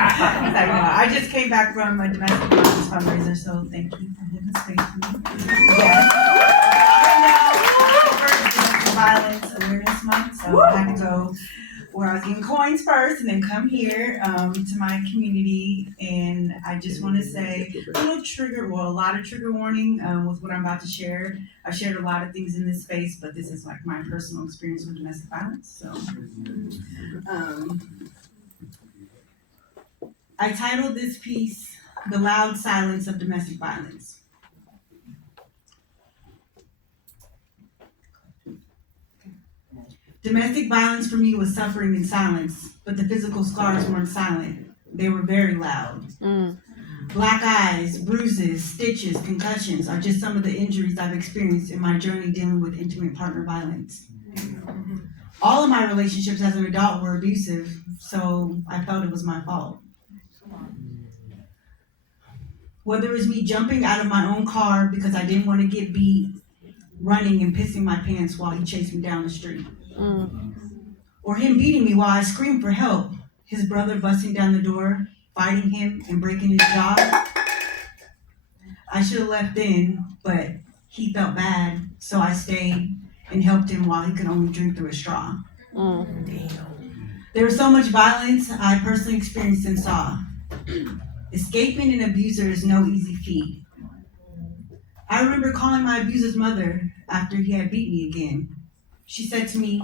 I just came back from a domestic violence fundraiser, so thank you for holding space for me. Yes. Domestic Violence Awareness Month, so I had to go where I was getting coins first and then come here to my community. And I just want to say a lot of trigger warning with what I'm about to share. I've shared a lot of things in this space, but this is like my personal experience with domestic violence. So I titled this piece, "The Loud Silence of Domestic Violence." Domestic violence for me was suffering in silence, but the physical scars weren't silent. They were very loud. Black eyes, bruises, stitches, concussions are just some of the injuries I've experienced in my journey dealing with intimate partner violence. All of my relationships as an adult were abusive, so I felt it was my fault. Whether it was me jumping out of my own car because I didn't want to get beat, running and pissing my pants while he chased me down the street. Or him beating me while I screamed for help, his brother busting down the door, fighting him and breaking his jaw. I should have left then, but he felt bad, so I stayed and helped him while he could only drink through a straw. There was so much violence I personally experienced and saw. Escaping an abuser is no easy feat. I remember calling my abuser's mother after he had beat me again. She said to me,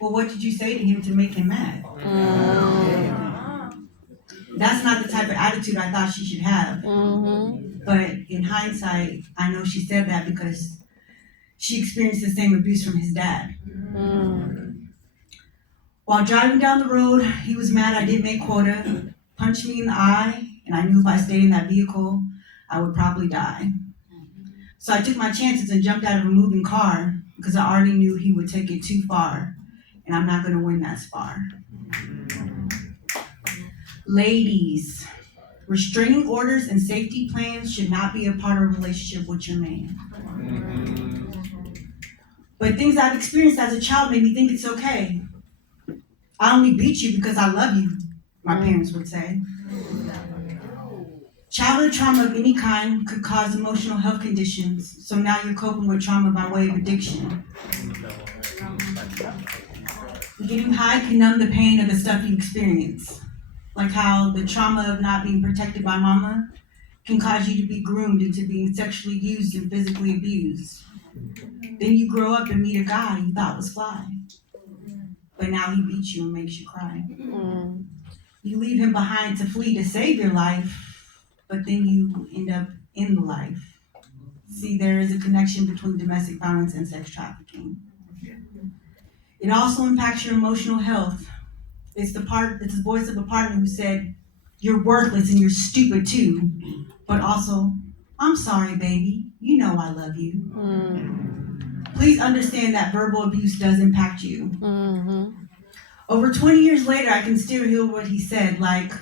"Well, what did you say to him to make him mad?" That's not the type of attitude I thought she should have. But in hindsight, I know she said that because she experienced the same abuse from his dad. While driving down the road, he was mad I didn't make quota, punched me in the eye, and I knew if I stayed in that vehicle, I would probably die. So I took my chances and jumped out of a moving car because I already knew he would take it too far, and I'm not going to win that spar. Ladies, restraining orders and safety plans should not be a part of a relationship with your man. But things I've experienced as a child made me think it's okay. I only beat you because I love you, my parents would say. Childhood trauma of any kind could cause emotional health conditions, so now you're coping with trauma by way of addiction. Getting high can numb the pain of the stuff you experience, like how the trauma of not being protected by mama can cause you to be groomed into being sexually used and physically abused. Then you grow up and meet a guy you thought was fly, but now he beats you and makes you cry. You leave him behind to flee to save your life, but then you end up in the life. See, there is a connection between domestic violence and sex trafficking. It also impacts your emotional health. It's the voice of a partner who said, "You're worthless and you're stupid too," but also, "I'm sorry, baby. You know I love you." Please understand that verbal abuse does impact you. Over 20 years later, I can still hear what he said, like,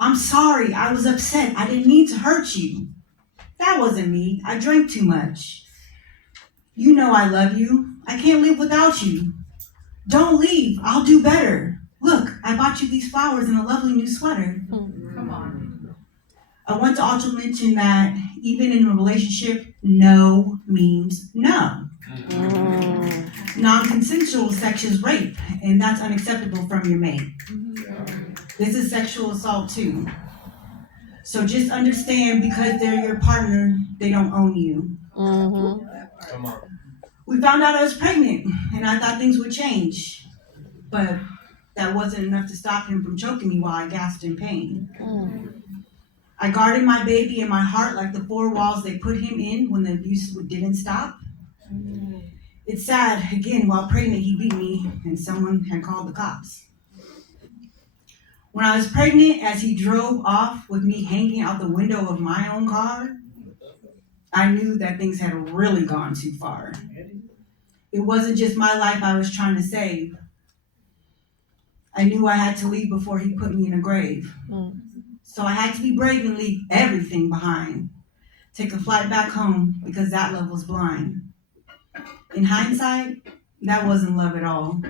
"I'm sorry, I was upset. I didn't mean to hurt you. That wasn't me. I drank too much. You know I love you. I can't live without you. Don't leave. I'll do better. Look, I bought you these flowers and a lovely new sweater." Come on. I want to also mention that even in a relationship, no means no. Non-consensual sex is rape, and that's unacceptable from your mate. This is sexual assault too. So just understand, because they're your partner, they don't own you. Come on. We found out I was pregnant, and I thought things would change, but that wasn't enough to stop him from choking me while I gasped in pain. I guarded my baby and my heart like the four walls they put him in when the abuse didn't stop. It's sad, again, while pregnant he beat me and someone had called the cops. When I was pregnant, as he drove off with me hanging out the window of my own car, I knew that things had really gone too far. It wasn't just my life I was trying to save. I knew I had to leave before he put me in a grave. So I had to be brave and leave everything behind. Take a flight back home because that love was blind. In hindsight, that wasn't love at all.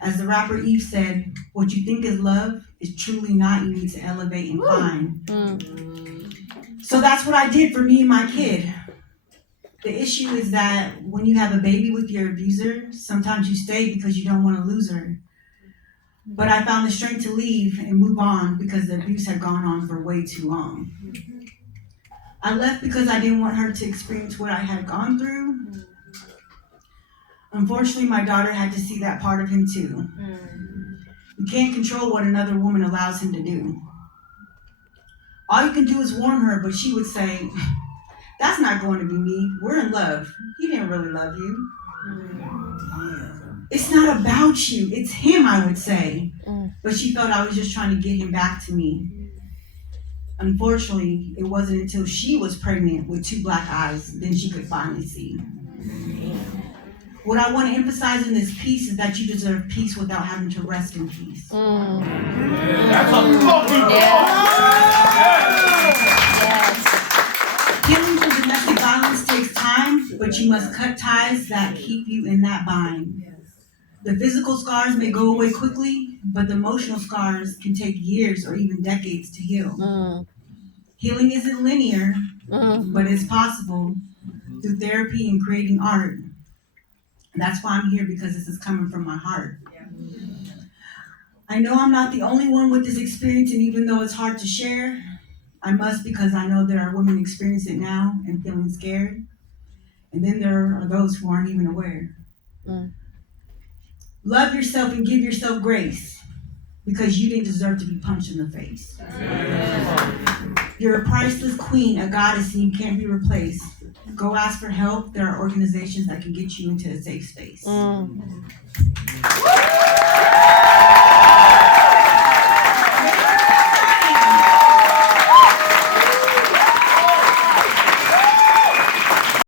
As the rapper Eve said, "What you think is love is truly not, you need to elevate and climb. Mm. So that's what I did for me and my kid. The issue is that when you have a baby with your abuser, sometimes you stay because you don't want to lose her. But I found the strength to leave and move on because the abuse had gone on for way too long. I left because I didn't want her to experience what I had gone through. Unfortunately, my daughter had to see that part of him too. You can't control what another woman allows him to do. All you can do is warn her, but she would say, "That's not going to be me. We're in love. He didn't really love you." It's not about you. It's him, I would say. But she felt I was just trying to get him back to me. Unfortunately, it wasn't until she was pregnant with 2 black eyes then she could finally see. What I want to emphasize in this piece is that you deserve peace without having to rest in peace. That's a fucking Healing from domestic violence takes time, but you must cut ties that keep you in that bind. The physical scars may go away quickly, but the emotional scars can take years or even decades to heal. Healing isn't linear, but it's possible through therapy and creating art. That's why I'm here, because this is coming from my heart. I know I'm not the only one with this experience, and even though it's hard to share, I must, because I know there are women experiencing it now and feeling scared. And then there are those who aren't even aware. Love yourself and give yourself grace, because you didn't deserve to be punched in the face. You're a priceless queen, a goddess, and you can't be replaced. Go ask for help. There are organizations that can get you into a safe space.